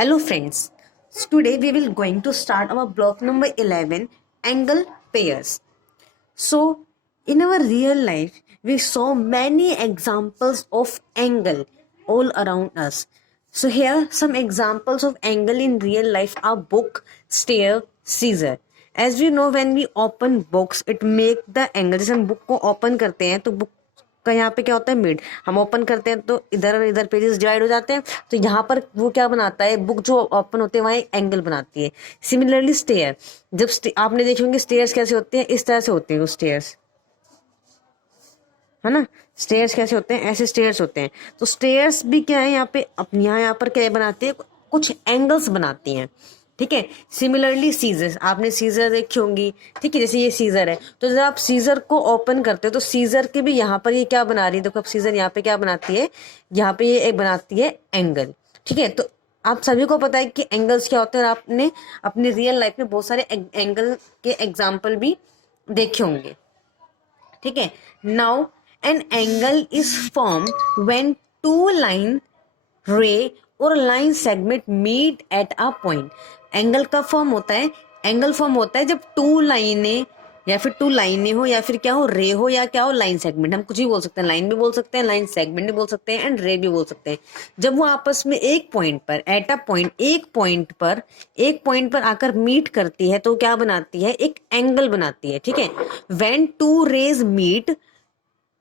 Hello friends, today we will going to start our block number 11, angle pairs. So in our real life we saw many examples of angle all around us. So here some examples of angle in real life are book, stair, scissor. As we know when we open books it make the angle. जैसे हम book को open करते हैं तो book का यहाँ पे क्या होता है मिड, हम ओपन करते हैं तो इधर और इधर पेजेस डिवाइड हो जाते हैं, तो यहाँ पर वो क्या बनाता है, बुक जो ओपन होते हैं वहाँ एक एंगल बनाती है. सिमिलरली स्टेयर, जब आपने देखे होंगे स्टेयर्स कैसे होते हैं, इस तरह से होते हैं वो स्टेयर्स, है ना. स्टेयर्स कैसे होते हैं, ऐसे स्टेयर्स होते हैं. तो स्टेयर्स भी क्या है यहाँ पे अपने यहाँ पर क्या बनाती है, कुछ एंगल्स बनाती हैं. ठीक है. सिमिलरली सीजर, आपने सीजर देखी होंगी. ठीक है, जैसे ये सीजर है तो जब आप सीजर को ओपन करते हो तो सीजर के भी यहाँ पर ये क्या बना रही है, देखो अब सीजर यहाँ पे क्या बनाती है, यहाँ पे ये एक बनाती है एंगल. ठीक है. तो आप सभी को पता है कि एंगल्स क्या होते हैं और आपने अपने रियल लाइफ में बहुत सारे एंगल के एग्जाम्पल भी देखे होंगे. ठीक है. Now an angle is form when two line ray और line segment meet at a point. Angle का फॉर्म होता है, एंगल फॉर्म होता है जब टू लाइनें या फिर टू लाइनें हो या फिर क्या हो, रे हो या क्या हो, लाइन सेगमेंट. हम कुछ भी बोल सकते हैं, लाइन भी बोल सकते हैं, लाइन सेगमेंट भी बोल सकते हैं एंड रे भी बोल सकते हैं. जब वो आपस में एक पॉइंट पर एट अ पॉइंट, एक पॉइंट पर आकर मीट करती है तो क्या बनाती है, एक एंगल बनाती है. ठीक है. व्हेन टू रेज मीट,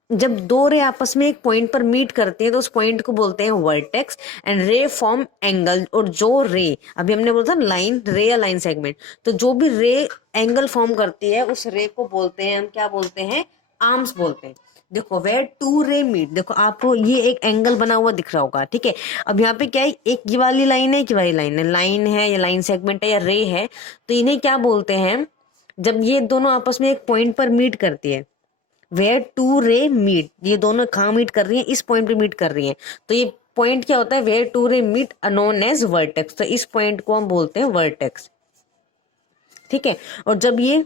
जब दो रे आपस में एक पॉइंट पर मीट करते हैं तो उस पॉइंट को बोलते हैं वर्टेक्स एंड रे फॉर्म एंगल. और जो रे, अभी हमने बोला था लाइन, रे या लाइन सेगमेंट, तो जो भी रे एंगल फॉर्म करती है उस रे को बोलते हैं, हम क्या बोलते हैं, आर्म्स बोलते हैं. देखो वेयर टू रे मीट, देखो आपको ये एक एंगल बना हुआ दिख रहा होगा. ठीक है. अब यहाँ पे क्या है, एक ये वाली लाइन है, एक वाली लाइन है या लाइन सेगमेंट है या रे है, तो इन्हें क्या बोलते हैं, जब ये दोनों आपस में एक पॉइंट पर मीट करती है, वेयर टू रे मीट, ये दोनों कहाँ मीट कर रही हैं, इस पॉइंट पे मीट कर रही हैं, तो ये पॉइंट क्या होता है, वेयर टू रे मीट नोन एज वर्टेक्स. तो इस पॉइंट को हम बोलते हैं वर्टेक्स. ठीक है. और जब ये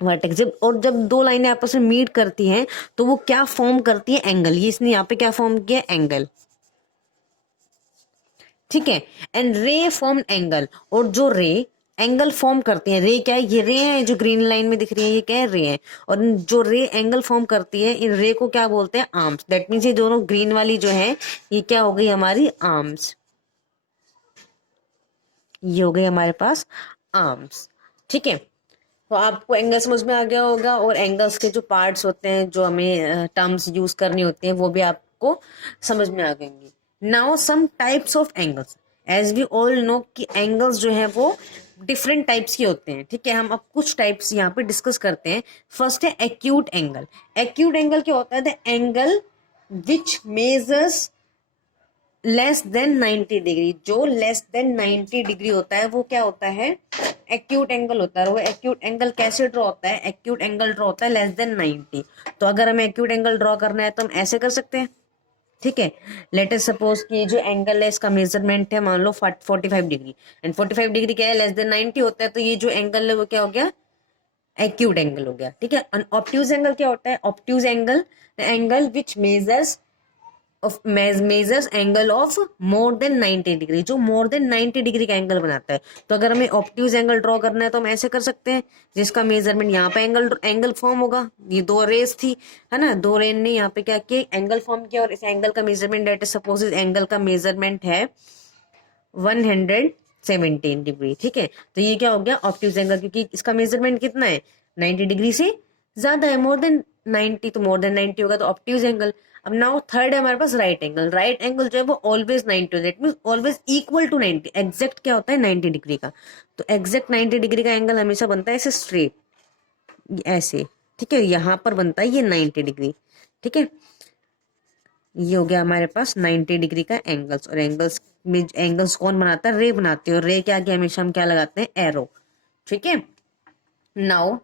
वर्टेक्स, जब दो लाइनें आपस में मीट करती हैं तो वो क्या फॉर्म करती है, एंगल. ये इसने यहाँ पे क्या फॉर्म किया, एंगल. ठीक है. एंड रे फॉर्म एंगल, और जो रे एंगल फॉर्म करती है, रे क्या है, ये रे है जो ग्रीन लाइन में दिख रही है, ये क्या है, रे है. और जो रे एंगल फॉर्म करती है, इन रे को क्या बोलते हैं, आर्म्स. दैट मीन्स ये दोनों ग्रीन वाली जो है ये क्या हो गई हमारी, आर्म्स. ये हो गई हमारे पास आर्म्स. ठीक है. तो आपको एंगल समझ में आ गया होगा, और एंगल्स के जो पार्ट्स होते हैं, जो हमें टर्म्स यूज करनी होती हैं, वो भी आपको समझ में आ गएंगी. Now some types of angles. As we all know कि एंगल्स जो है वो डिफरेंट टाइप्स के होते हैं. ठीक है. हम अब कुछ टाइप्स यहाँ पे डिस्कस करते हैं. फर्स्ट है एक्यूट एंगल. एक्यूट एंगल क्या होता है, the angle which measures less than 90 degree. जो लेस देन 90 डिग्री होता है वो क्या होता है, एक्यूट एंगल होता है. वो एक्यूट एंगल कैसे ड्रॉ होता है, एक्यूट एंगल ड्रॉ होता है लेस देन 90. तो अगर हमें एक्यूट एंगल ड्रॉ करना है तो हम ऐसे कर सकते हैं. ठीक है. लेट अस सपोज कि जो एंगल है इसका मेजरमेंट है मान लो 45 डिग्री, एंड 45 डिग्री क्या है, लेस देन 90 होता है, तो ये जो एंगल है वो क्या हो गया, एक्यूट एंगल हो गया. ठीक है. ऑब्ट्यूज एंगल क्या होता है, obtuse angle angle which measures angle of more than 90 degree, जो मोर देन 90 डिग्री का एंगल बनाता है. तो अगर हमें ऑब्ट्यूज एंगल ड्रॉ करना है तो हम ऐसे कर सकते हैं, जिसका मेजरमेंट यहाँ पे एंगल फॉर्म होगा. ये दो रेस थी, है ना, दो रेन ने यहाँ पे क्या किया, एंगल फॉर्म किया, और इस एंगल का मेजरमेंट, डेट इज सपोज इस एंगल का मेजरमेंट है 117 डिग्री. ठीक है. तो ये क्या हो गया, ऑब्ट्यूज एंगल, क्योंकि इसका मेजरमेंट कितना है, 90 डिग्री से ज्यादा है, मोर देन 90, तो मोर देन 90 होगा तो ऑब्ट्यूज एंगल. अब नाउ थर्ड है हमारे पास राइट एंगल. राइट एंगल जो है वो always 90, that means always equal to 90. Exact क्या होता है, 90 डिग्री का. तो एग्जैक्ट 90 डिग्री का एंगल हमेशा बनता है ऐसे स्ट्रेट, ऐसे. ठीक है. यहाँ पर बनता है ये 90 डिग्री. ठीक है. ये हो गया हमारे पास 90 डिग्री का एंगल्स. और एंगल्स में एंगल्स कौन बनाता है, रे बनाती है. और रे के आगे हमेशा हम क्या लगाते हैं, एरो. ठीक है. नाउ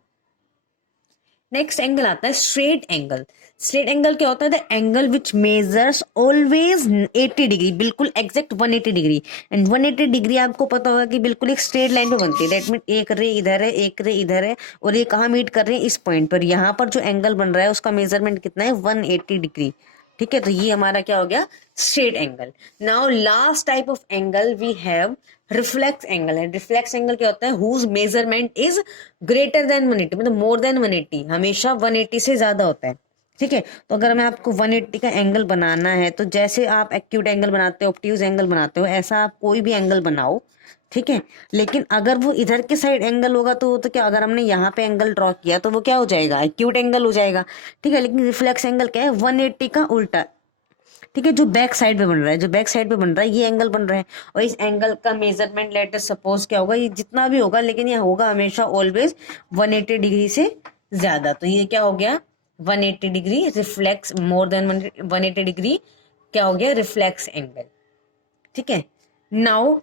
नेक्स्ट एंगल आता है स्ट्रेट एंगल. स्ट्रेट एंगल क्या होता है, the angle which measures always 80 degree, बिल्कुल एग्जैक्ट 180 डिग्री. एंड 180 डिग्री आपको पता होगा कि बिल्कुल एक स्ट्रेट लाइन पे बनती है. दैट मीन एक रे इधर है, एक रे इधर है, और ये कहाँ मीट कर रहे हैं, इस पॉइंट पर. यहाँ पर जो एंगल बन रहा है उसका मेजरमेंट कितना है, 180 डिग्री. ठीक है, तो ये हमारा क्या हो गया, straight angle. Now last type of angle we have reflex angle है। रिफ्लेक्स एंगल क्या होता है, whose measurement is greater than 180, मतलब मोर देन 180, हमेशा 180 से ज्यादा होता है। ठीक है, तो अगर मैं आपको 180 का एंगल बनाना है, तो जैसे आप एक्यूट एंगल बनाते हो, ऑब्ट्यूज एंगल बनाते हो, ऐसा आप कोई भी एंगल बनाओ। ठीक है, लेकिन अगर वो इधर के साइड एंगल होगा तो वो तो क्या, अगर हमने यहाँ पे एंगल ड्रॉ किया तो वो क्या हो जाएगा, एक्यूट एंगल हो जाएगा। ठीक है, लेकिन रिफ्लेक्स एंगल क्या है, 180 का उल्टा। ठीक है, जो बैक साइड पे बन रहा है, जो बैक साइड पे बन रहा है, ये एंगल बन रहा है, और इस एंगल का मेजरमेंट लेट अस सपोज क्या होगा, ये जितना भी होगा, लेकिन ये होगा हमेशा ऑलवेज 180 डिग्री से ज्यादा। तो ये क्या हो गया, 180 degree reflex, more than 180 degree क्या हो गया, रिफ्लेक्स एंगल। ठीक है, नाउ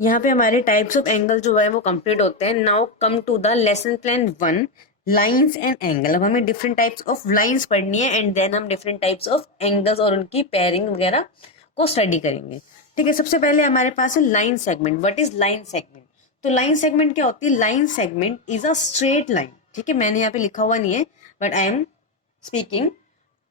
यहाँ पे हमारे टाइप्स ऑफ एंगल जो है वो कंप्लीट होते हैं। Now come to the lesson plan 1, lines and angle. अब हमें डिफरेंट टाइप्स ऑफ लाइंस पढ़नी है, एंड देन हम डिफरेंट टाइप्स ऑफ एंगल्स और उनकी पेयरिंग वगैरह को स्टडी करेंगे। ठीक है, सबसे पहले हमारे पास है line segment. What is line segment? तो लाइन सेगमेंट क्या होती है, line segment is a straight line. ठीक है, मैंने यहाँ पे लिखा हुआ नहीं है, but I am speaking.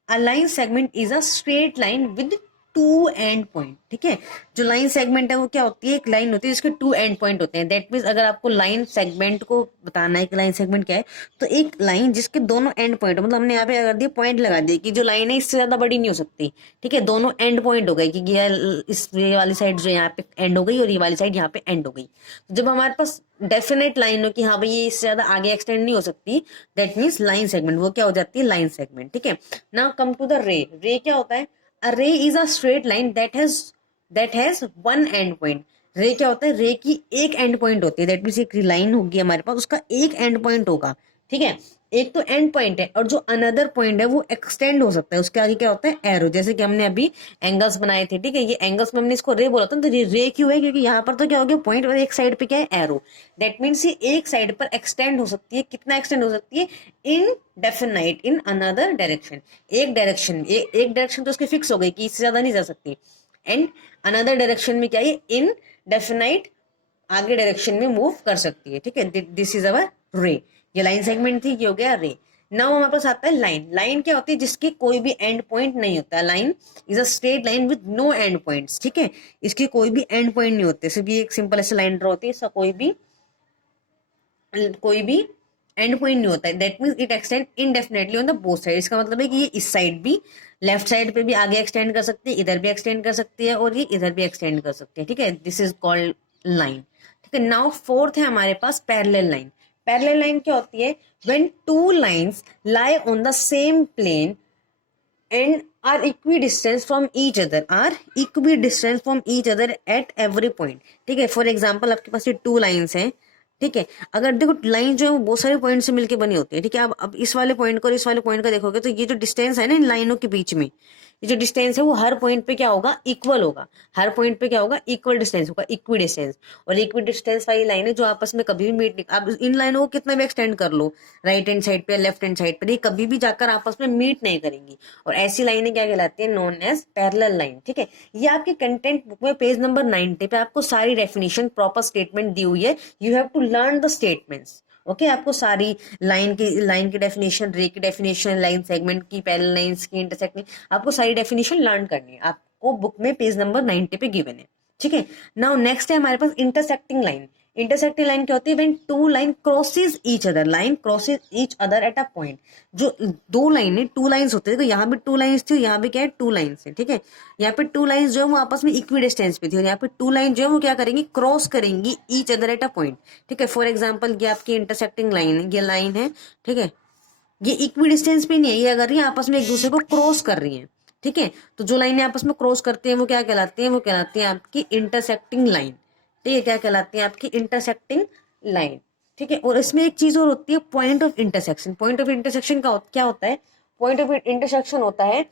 A line segment is a straight line with two and point. ठीक है, जो लाइन सेगमेंट है वो क्या होती है, एक लाइन होती है जिसके टू एंड पॉइंट होते हैं। दैट मीन्स अगर आपको लाइन सेगमेंट को बताना है कि लाइन सेगमेंट क्या है, तो एक लाइन जिसके दोनों एंड पॉइंट, मतलब हमने यहाँ पे अगर दिया पॉइंट लगा दिया कि जो लाइन है इससे ज्यादा बड़ी नहीं हो सकती। ठीक है, दोनों एंड पॉइंट हो गए कि ये वाली साइड जो यहाँ पे एंड हो गई और ये वाली साइड यहाँ पे एंड हो गई। तो जब हमारे पास डेफिनेट लाइन हो कि हाँ भाई ये इससे ज्यादा आगे एक्सटेंड नहीं हो सकती, दैट मीन्स लाइन सेगमेंट, वो क्या हो जाती है, लाइन सेगमेंट। ठीक है, नाउ कम टू द रे। रे क्या होता है, a ray is a straight line that has one end point। रे क्या होता है, रे की एक एंड पॉइंट होती है। दैट मीन्स एक लाइन होगी हमारे पास, उसका एक एंड पॉइंट होगा। ठीक है, एक तो एंड पॉइंट है, और जो अनदर पॉइंट है वो एक्सटेंड हो सकता है, उसके आगे क्या होता है, एरो। जैसे कि हमने अभी एंगल्स बनाए थे। ठीक है, ये एंगल्स में हमने इसको रे बोला था, तो ये रे क्यों है, क्योंकि यहाँ पर तो क्या हो गया, पॉइंट, और एक साइड पे क्या है, एरो। दैट मीन्स ये एक साइड पर एक्सटेंड हो सकती है। कितना एक्सटेंड हो सकती है, इन डेफिनाइट इन अनदर डायरेक्शन। एक डायरेक्शन, एक डायरेक्शन तो उसकी फिक्स हो गई कि इससे ज्यादा नहीं जा सकती, एंड अनदर डायरेक्शन में क्या है, इन डेफिनाइट आगे डायरेक्शन में मूव कर सकती है। ठीक है, दिस इज अवर रे। ये लाइन सेगमेंट थी, ये हो गया रे। नाउ हमारे पास आता है लाइन। लाइन क्या होती है, जिसकी कोई भी एंड पॉइंट नहीं होता। Line is a straight line with no end points. ठीक है, इसके कोई भी एंड पॉइंट नहीं होते, सिर्फ ये एक सिंपल ऐसे लाइन ड्रॉ होती है, इसका कोई भी एंड पॉइंट नहीं होता है। That means it extend indefinitely on the both side. इसका मतलब है कि ये इस साइड भी, लेफ्ट साइड पे भी आगे एक्सटेंड कर सकती है, इधर भी एक्सटेंड कर सकती है, और ये इधर भी एक्सटेंड कर सकती है। ठीक है, दिस इज कॉल्ड लाइन। ठीक है, नाउ फोर्थ है हमारे पास पैरेलल लाइन। पैरेलल लाइन क्या होती है, when two lines lie on the same plane and are equidistant from each other at every point। ठीक है, फॉर एग्जाम्पल आपके पास ये टू लाइंस हैं। ठीक है, अगर देखो लाइन जो है वो बहुत सारे पॉइंट से मिलके बनी होती है। ठीक है, अब इस वाले पॉइंट को और इस वाले पॉइंट का देखोगे तो ये जो डिस्टेंस है ना इन लाइनों के बीच में, ये जो डिस्टेंस है वो हर पॉइंट पे क्या होगा, इक्वल होगा। हर पॉइंट पे क्या होगा, इक्वल डिस्टेंस होगा, इक्वी डिस्टेंस। और इक्वी डिस्टेंस वाली लाइन है जो आपस में कभी भी मीट नहीं, आप इन लाइनों को कितना भी एक्सटेंड कर लो, राइट हैंड साइड पे, लेफ्ट हैंड साइड पे, ये कभी भी जाकर आपस में मीट नहीं करेंगी। और ऐसी लाइनें क्या कहलाती है, नोन एज पैरेलल लाइन। ठीक है, ये आपके कंटेंट बुक में पेज नंबर 90 पे आपको सारी डेफिनेशन, प्रॉपर स्टेटमेंट दी हुई है। You have to learn the statements. Okay, आपको सारी लाइन की डेफिनेशन, रे की डेफिनेशन, लाइन सेगमेंट की, पैरेलल लाइंस की, इंटरसेक्टिंग, आपको सारी डेफिनेशन लर्न करनी है। आपको बुक में पेज नंबर 90 पे गिवन है। ठीक है, नाउ नेक्स्ट है हमारे पास इंटरसेक्टिंग लाइन। इंटरसेक्टिंग लाइन क्या होती है, when two line crosses each other. Line crosses each other at a point. जो दो लाइन, टू लाइंस होते हैं, तो यहाँ भी टू लाइंस थी, यहाँ भी क्या है, टू लाइंस है। ठीक है, यहाँ पे टू लाइंस जो है वो आपस में इक्वी डिस्टेंस पे थी, और यहाँ पे टू लाइन जो है वो क्या करेंगी, क्रॉस करेंगी each other at a point. ठीक है, फॉर एग्जाम्पल ये आपकी इंटरसेक्टिंग लाइन है, ये लाइन है। ठीक है, ये इक्वी डिस्टेंस पे नहीं है, ये अगर ये आपस में एक दूसरे को क्रॉस कर रही है। ठीक है, तो जो लाइनें आपस में क्रॉस करती हैं वो क्या कहलाती हैं, वो कहलाती है आपकी इंटरसेक्टिंग लाइन। ठीक है, क्या कहलाती है, आपकी इंटरसेक्टिंग लाइन। ठीक है, और इसमें एक चीज और होती है, point of intersection. Point of intersection का क्या होता है, पॉइंट ऑफ इंटरसेक्शन होता है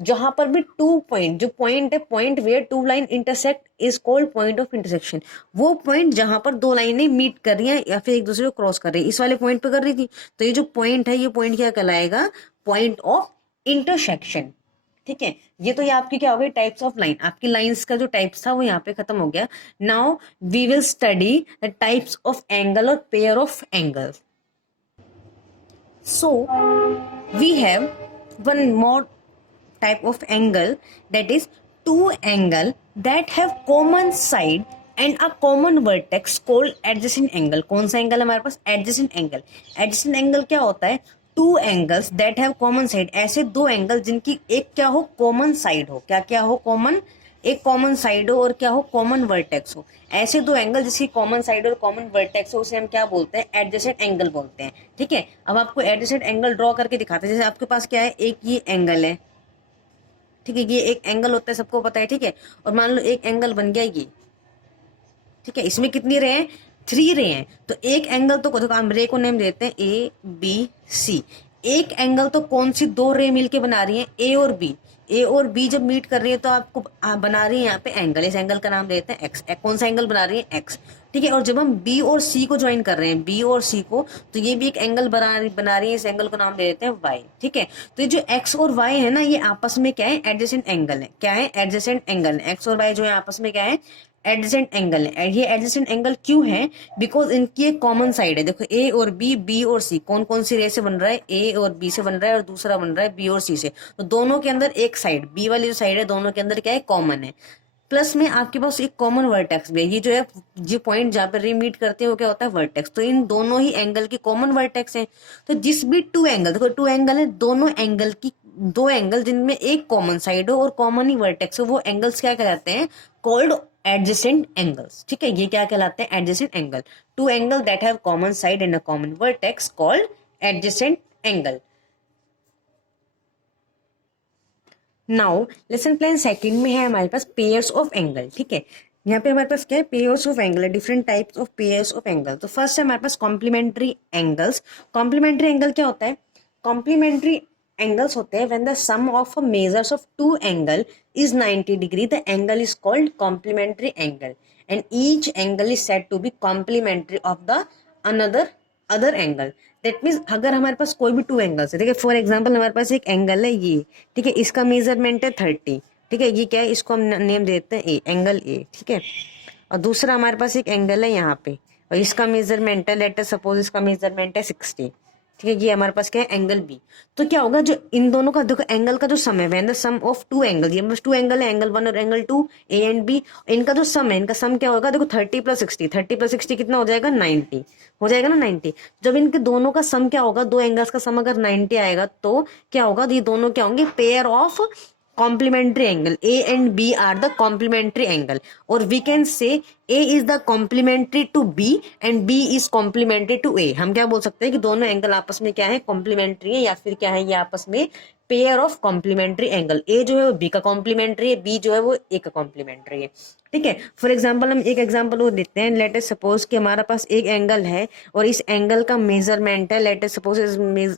जहां पर भी टू पॉइंट, जो पॉइंट है, point where two line intersect is called point of intersection. वो पॉइंट जहां पर दो लाइनें मीट कर रही हैं या फिर एक दूसरे को क्रॉस कर रही है। इस वाले पॉइंट पे कर रही थी, तो ये जो पॉइंट है, ये पॉइंट क्या कहलाएगा, पॉइंट ऑफ इंटरसेक्शन। ठीक है, ये तो ये आपकी क्या हो गई, टाइप्स ऑफ लाइन। आपकी लाइंस का जो टाइप्स था वो यहाँ पे खत्म हो गया। Now we will study the types of angle और pair of angle. So we have one more type of angle, that is two angle that have common side and a common vertex called adjacent angle. कौन सा angle हमारे पास? adjacent angle. adjacent angle क्या होता है? Two angles that have common side, ऐसे दो angle जिनकी एक क्या हो? कॉमन साइड हो. क्या क्या हो? कॉमन, एक कॉमन साइड हो और क्या हो? कॉमन वर्टेक्स हो. ऐसे दो एंगल जिसकी कॉमन साइड और कॉमन वर्टेक्स हो उसे हम क्या बोलते हैं? एडजेसेंट एंगल बोलते हैं. ठीक है, अब आपको एडजेसेंट एंगल ड्रॉ करके दिखाते हैं. जैसे आपके पास क्या है? एक ये एंगल है. ठीक है, ये एक एंगल होता है, सबको पता है. ठीक है, और मान लो एक एंगल बन गया ये. ठीक है, इसमें कितनी रे हैं? 3 रे हैं. तो एक एंगल तो देखो हम रे को नेम देते हैं ए बी सी. एक एंगल तो कौन सी दो रे मिलके बना रही हैं? ए और बी. ए और बी जब मीट कर रही है तो आपको बना रही है यहाँ पे एंगल. इस एंगल का नाम देते हैं एक्स. कौन सा एंगल बना रही है? एक्स. ठीक है, और जब हम बी और सी को ज्वाइन कर रहे हैं, बी और सी को, तो ये भी एक एंगल बना रही है. इस एंगल को नाम दे देते हैं वाई. ठीक है, तो ये जो एक्स और वाई है ना, ये आपस में क्या है? एडजेसेंट एंगल है. क्या है? एडजेसेंट एंगल है. एक्स और वाई जो है आपस में क्या है? एडजेसेंट एंगल है. ये एडजेसेंट एंगल क्यों है? बिकॉज इनकी एक कॉमन साइड है. देखो ए और बी, बी और सी, कौन कौन सी रे से बन रहा है? ए और बी से बन रहा है, और दूसरा बन रहा है बी और सी से. तो दोनों के अंदर एक साइड, बी वाली जो साइड है, दोनों के अंदर क्या है? कॉमन है. प्लस में आपके पास एक कॉमन वर्टेक्स भी है. ये जो है, जो पॉइंट जहां पर रे मीट करते हैं वो क्या होता है? वर्टेक्स. तो इन दोनों ही एंगल की कॉमन वर्टेक्स है. तो जिस भी टू एंगल, देखो टू एंगल है, दोनों एंगल की, दो एंगल जिनमें एक कॉमन साइड हो और कॉमन ही वर्टेक्स हो, वो एंगल्स क्या कहलाते हैं? Called adjacent angles. ठीक है, ये क्या कहलाते हैं? Adjacent angle. Two angle that have common side and a common vertex called adjacent angle. Now lesson plan second में है हमारे पास पेयर्स ऑफ एंगल. ठीक है, यहाँ पे हमारे पास क्या है? पेयर्स ऑफ एंगल है, different types of pairs of angle. तो फर्स्ट है हमारे पास कॉम्प्लीमेंट्री एंगल्स. कॉम्प्लीमेंट्री एंगल क्या होता है? कॉम्प्लीमेंट्री एंगल्स होते हैं when the sum of measures of two angle is 90 degree, the angle is called complementary angle and each angle is said to be complementary of the another other angle. That means अगर हमारे पास कोई भी two angles है, ठीक है, for example हमारे पास एक angle है ये. ठीक है, इसका मेजरमेंट है 30. ठीक है, ये क्या है? इसको हम नेम देते हैं ए, एंगल ए. ठीक है, और दूसरा हमारे पास एक एंगल है यहाँ पे, और इसका मेजरमेंट है, लेट अस सपोज इसका मेजरमेंट है 60. ठीक है, ये हमारे पास क्या है? Angle B. तो क्या होगा? जो इन दोनों का देखो एंगल का जो सम है, when the sum of two angle, ये बस टू एंगल है, एंगल 1 और एंगल 2, ए एंड बी, इनका जो सम है, इनका सम क्या होगा? देखो 30 + 60, 30 + 60 कितना हो जाएगा? 90 हो जाएगा ना, 90. जब इनके दोनों का सम क्या होगा? दो एंगल्स का सम अगर 90 आएगा तो क्या होगा? ये दोनों क्या होंगे? Pair of complementary angle. A and B are the complementary angle, or we can say A is the complementary to B and B is complementary to A. हम क्या बोल सकते हैं कि दोनों एंगल आपस में क्या है? कॉम्प्लीमेंट्री है, या फिर क्या है? ये आपस में पेयर ऑफ कॉम्प्लीमेंट्री एंगल. ए जो है वो बी का कॉम्प्लीमेंट्री है, बी जो है वो ए का कॉम्प्लीमेंट्री है. ठीक है, फॉर एग्जाम्पल हम एक एग्जाम्पल वो देते हैं. लेट अस सपोज कि हमारा पास एक एंगल है और इस एंगल का मेजरमेंट है, लेट अस सपोज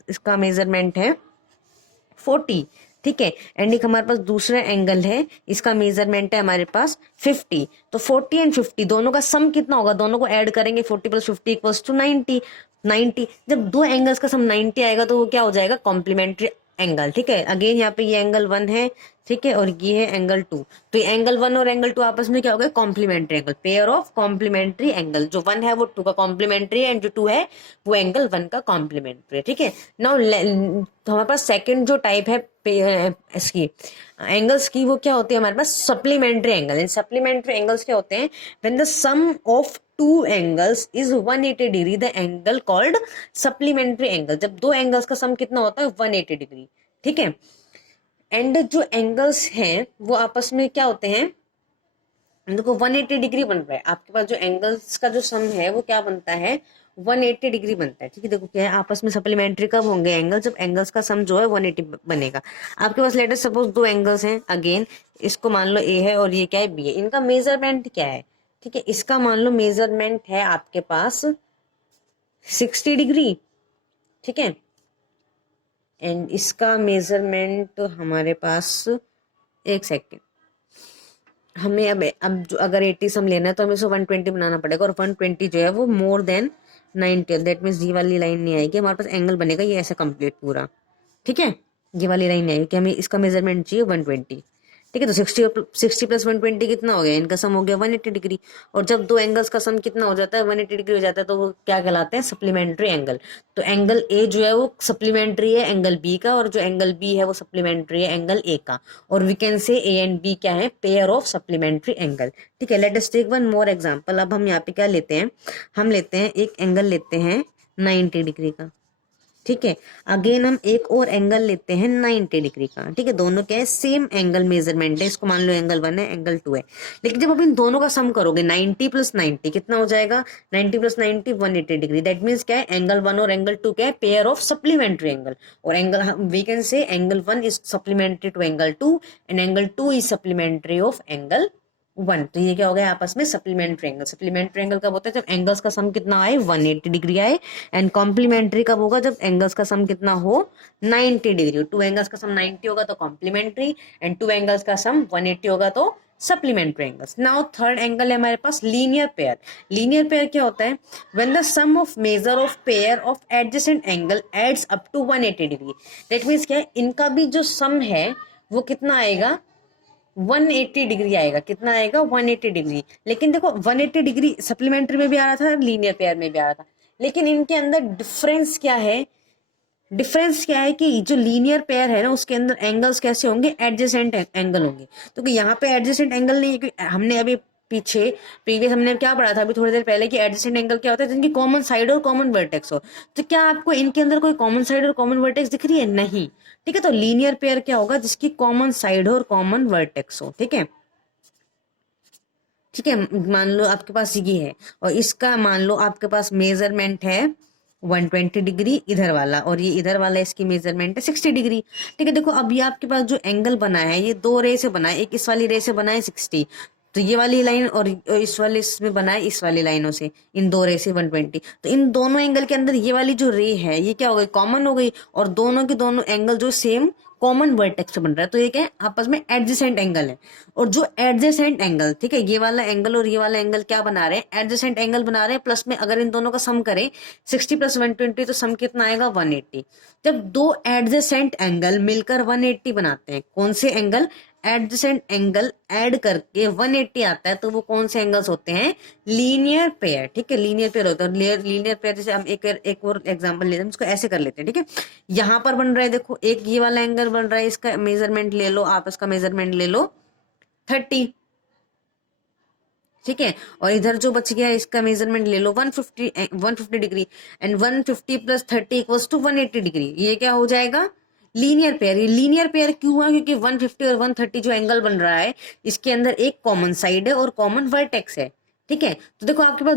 इसका मेजरमेंट है 40. ठीक है, एंड एक हमारे पास दूसरा एंगल है, इसका मेजरमेंट है हमारे पास 50. तो 40 एंड 50 दोनों का सम कितना होगा? दोनों को ऐड करेंगे, 40 + 50 = 90. 90 जब दो एंगल्स का सम 90 आएगा तो वो क्या हो जाएगा? Complementary angle. ठीक है, अगेन यहाँ पे ये एंगल 1 है, ठीक है, और ये है एंगल 2. तो एंगल 1 और एंगल 2 आपस में क्या हो गए? Complementary angle, pair of complementary angle. जो 1 है वो 2 का कॉम्प्लीमेंट्री है, एंड जो 2 है वो एंगल 1 का कॉम्प्लीमेंट्री है. ठीक है, नाउ तो हमारे पास सेकंड जो टाइप है इसकी एंगल्स की, वो क्या होती है हमारे पास? Supplementary angle. इन सप्लीमेंट्री एंगल्स क्या होते हैं? When the sum of two angles is 180 degree, the angle called supplementary angle. जब दो एंगल्स का सम कितना होता है? 180 डिग्री. ठीक है, एंड जो एंगल्स हैं वो आपस में क्या होते हैं? देखो 180 डिग्री बन रहा है आपके पास. जो एंगल्स का जो सम है वो क्या बनता है? 180 डिग्री बनता है. ठीक है, देखो क्या है, आपस में सप्लीमेंट्री कब होंगे एंगल? जब एंगल्स का सम जो है 180 बनेगा. आपके पास लेट अस सपोज दो एंगल्स हैं, अगेन इसको मान लो ए है और ये क्या है? बी है. इनका मेजरमेंट क्या है? ठीक है, इसका मान लो मेजरमेंट है आपके पास 60 डिग्री. ठीक है, एंड इसका मेजरमेंट हमारे पास, एक सेकेंड, हमें अब जो अगर 80 सम लेना है तो हमें इसको 120 बनाना पड़ेगा, और 120 जो है वो मोर देन 90. दैट मीन्स ये वाली लाइन नहीं आएगी, हमारे पास एंगल बनेगा ये ऐसा कंप्लीट पूरा. ठीक है, ये वाली लाइन नहीं आएगी कि हमें इसका मेजरमेंट चाहिए 120. ठीक है। तो 60 प्लस 120 कितना हो गया, इनका सम हो गया 180 डिग्री। और जब दो एंगल्स का सम कितना हो जाता है 180 डिग्री हो जाता है, तो वो क्या कहलाते हैं, सप्लीमेंट्री एंगल। तो एंगल ए जो है वो सप्लीमेंट्री है एंगल बी का, और जो एंगल बी है वो सप्लीमेंट्री है एंगल ए का। और वी कैन से ए एंड बी क्या है, पेयर ऑफ सप्लीमेंट्री एंगल। ठीक है, let us take one more example. अब हम यहाँ पे क्या लेते हैं, हम लेते हैं एक एंगल लेते हैं 90 डिग्री का। ठीक है, अगेन हम एक और एंगल लेते हैं 90 डिग्री का। ठीक है, दोनों क्या है, सेम एंगल मेजरमेंट है। इसको मान लो एंगल 1 है, एंगल 2 है। लेकिन जब आप इन दोनों का सम करोगे 90 प्लस 90 कितना हो जाएगा, 90 प्लस 90 180 डिग्री। दैट मीन्स क्या है, एंगल 1 और एंगल 2 क्या है, पेयर ऑफ सप्लीमेंट्री एंगल। और angle we can say angle 1 is supplementary to angle 2 and angle 2 is supplementary of angle 1। तो ये क्या हो गया आपस में सप्लीमेंट्री एंगल। सप्लीमेंट्री एंगल कब होता है, जब एंगल्स का सम कितना आए 180 डिग्री आए। एंड कॉम्प्लीमेंट्री कब होगा, जब एंगल्स का सम कितना हो 90 डिग्री। टू एंगल्स का सम 90 होगा तो कॉम्प्लीमेंट्री, एंड टू एंगल्स का सम 180 होगा तो supplementary angles. Now third angle है हमारे पास लीनियर पेयर। लीनियर पेयर क्या होता है, when the sum of measure of pair of adjacent angle adds up to 180 degree. That means क्या है, इनका भी जो सम है वो कितना आएगा, 180 डिग्री आएगा। कितना आएगा, 180 डिग्री। लेकिन देखो 180 डिग्री सप्लीमेंट्री में भी आ रहा था, लीनियर पेयर में भी आ रहा था। लेकिन इनके अंदर डिफरेंस क्या है, डिफरेंस क्या है कि जो लीनियर पेयर है ना उसके अंदर एंगल्स कैसे होंगे, एडजेसेंट एंगल होंगे। तो कि यहाँ पे एडजेसेंट एंगल नहीं है, क्योंकि हमने अभी पीछे प्रीवियस हमने क्या पढ़ा था अभी थोड़ी देर पहले कि एडजेसेंट एंगल क्या होता है, जिनकी कॉमन साइड और कॉमन वर्टेक्स हो। तो क्या आपको इनके अंदर कोई कॉमन साइड और कॉमन वर्टेक्स दिख रही है, नहीं। ठीक है, तो लीनियर पेयर क्या होगा, जिसकी कॉमन साइड और कॉमन वर्टेक्स हो। ठीक है, ठीक है, मान लो आपके पास ये है और इसका मान लो आपके पास मेजरमेंट है 120 डिग्री इधर वाला, और ये इधर वाला इसकी मेजरमेंट है 60 डिग्री। ठीक है, देखो अब ये आपके पास जो एंगल बना है ये दो रे से बना है, एक इस वाली रे से बना है 60, तो ये वाली लाइन और इस वाले इसमें बना है इस वाली लाइनों से, इन दो रे से 120। तो इन दोनों एंगल के अंदर ये वाली जो रे है ये क्या हो गई, कॉमन हो गई, और दोनों के दोनों एंगल जो सेम कॉमन वर्टेक्स से बन रहा है, तो ये क्या है, आपस में एडजेसेंट एंगल है। और जो एडजेसेंट एंगल, ठीक है, ये वाला एंगल और ये वाला एंगल क्या बना रहे हैं, एडजेसेंट एंगल बना रहे हैं। प्लस में अगर इन दोनों का सम करें 60 प्लस 120 तो सम कितना आएगा 180। जब दो एडजेसेंट एंगल मिलकर 180 बनाते हैं, कौन से एंगल, एडजेसेंट एंगल ऐड करके 180 आता है, तो वो कौन से एंगल्स होते हैं, लीनियर पेयर। ठीक है, लीनियर पेयर होता है। लीनियर पेयर जैसे हम एक और एग्जांपल लेते हैं, इसको ऐसे कर लेते हैं। ठीक है, यहां पर बन रहा है, देखो एक ये वाला एंगल बन रहा है, इसका मेजरमेंट ले लो आप, इसका मेजरमेंट ले लो 30। ठीक है, और इधर जो बच गया इसका मेजरमेंट ले लो 150 degree, and 150 plus 30 equals to 180 degree. ये क्या हो जाएगा, लीनियर पेयर। ये लीनियर पेयर क्यों हुआ, क्योंकि 150 और 130 जो एंगल बन रहा है इसके अंदर एक कॉमन साइड है और कॉमन वर्टेक्स है। ठीक है, तो देखो आपके पास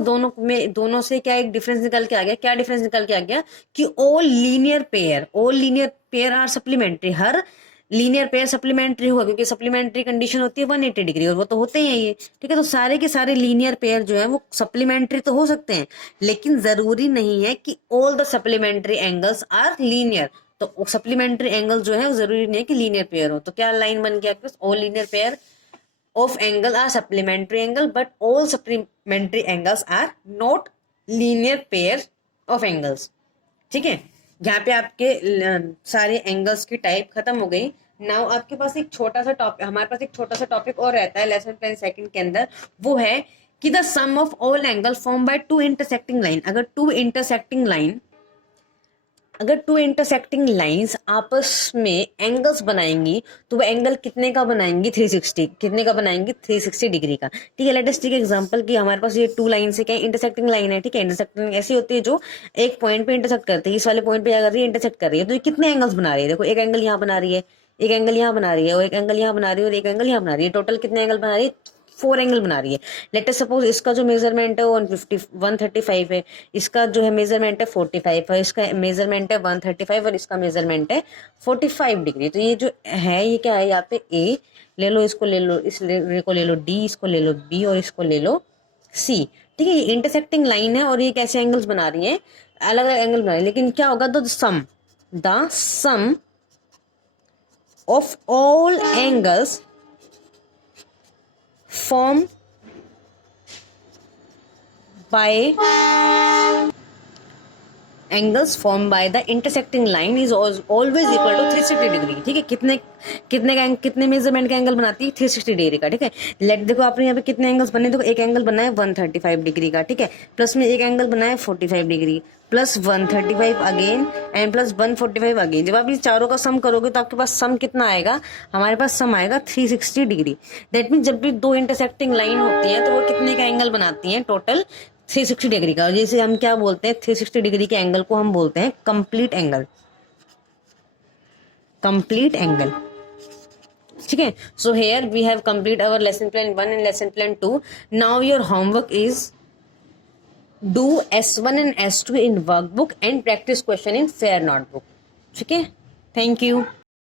दोनों से क्या एक डिफरेंस निकल के आ गया, क्या डिफरेंस निकल के आ गया कि all linear pair are supplementary. हर लीनियर पेयर सप्लीमेंट्री होगा, क्योंकि सप्लीमेंट्री कंडीशन होती है 180 डिग्री, और वो तो होते ही हैं ये। ठीक है, तो सारे के सारे लीनियर पेयर जो है वो सप्लीमेंट्री तो हो सकते हैं, लेकिन जरूरी नहीं है कि all the supplementary angles are linear. तो सप्लीमेंट्री एंगल जो है वो जरूरी नहीं है कि लीनियर पेयर हो। तो क्या लाइन बन गया आपके पास, all linear pair of angle are supplementary angle but all supplementary angles are not linear pair of angles। ठीक है, यहाँ पे आपके सारे एंगल्स की टाइप खत्म हो गई। नाउ आपके पास एक छोटा सा टॉपिक, हमारे पास एक छोटा सा टॉपिक और रहता है लेसन प्लान सेकंड के अंदर, वो है कि the sum of all angle form by two intersecting line. अगर टू इंटरसेक्टिंग लाइंस आपस में एंगल्स बनाएंगी तो वो एंगल कितने का बनाएंगी, 360। कितने का बनाएंगी, 360 डिग्री का। ठीक है, लेट अस टेक एग्जांपल कि हमारे पास ये टू लाइन से क्या इंटरसेक्टिंग लाइन है। ठीक है, इंटरसेक्टिंग ऐसी होती है जो एक पॉइंट पे इंटरसेक्ट करती है, इस वाले पॉइंट पे क्या कर रही है, इंटरसेक्ट कर रही है। तो ये कितने एंगल्स बना रही है, देखो एक एंगल यहाँ बना रही है, एक एंगल यहाँ बना रही है, और एक एंगल यहाँ बना रही है, और एक एंगल यहाँ बना रही है। टोटल कितने एंगल बना रही है, 4 एंगल बना रही है। लेट अस सपोज इसका जो मेजरमेंट है 135 है, इसका जो है मेजरमेंट है 45 है, इसका मेजरमेंट है 135 और इसका मेजरमेंट है 45 डिग्री। तो ये जो है ये क्या है, यहाँ पे ए ले लो, इसको ले लो, इस रे को ले लो डी, इसको ले लो बी और इसको ले लो सी। ठीक है, ये इंटरसेक्टिंग लाइन है और ये कैसे एंगल्स बना रही है, अलग अलग एंगल बना रही है। लेकिन क्या होगा, the sum of all angles formed by angles form by the intersecting line is always equal to 360 degree. ठीक है, कितने मेजरमेंट का एंगल बनाती है 360 डिग्री का। ठीक है, लेट देखो आपने यहाँ पे कितने एंगल्स बने, देखो एक एंगल बना है 135 डिग्री का। ठीक है, प्लस में एक एंगल बना है 45 degree, plus 135 again and plus 145 again. जब आप ये चारों का सम करोगे तो आपके पास सम कितना आएगा, हमारे पास सम आएगा 360 डिग्री। दैट मीन जब भी दो इंटरसेक्टिंग लाइन होती है तो वो कितने का एंगल बनाती हैं, टोटल 360 डिग्री का। जैसे हम क्या बोलते हैं, 360 डिग्री के एंगल को हम बोलते हैं कंप्लीट एंगल, कंप्लीट एंगल। ठीक है, so here we have complete our lesson plan 1 and lesson plan 2। Now your homework is do S1 and S2 in workbook and practice question in fair notebook. ठीक है, thank you.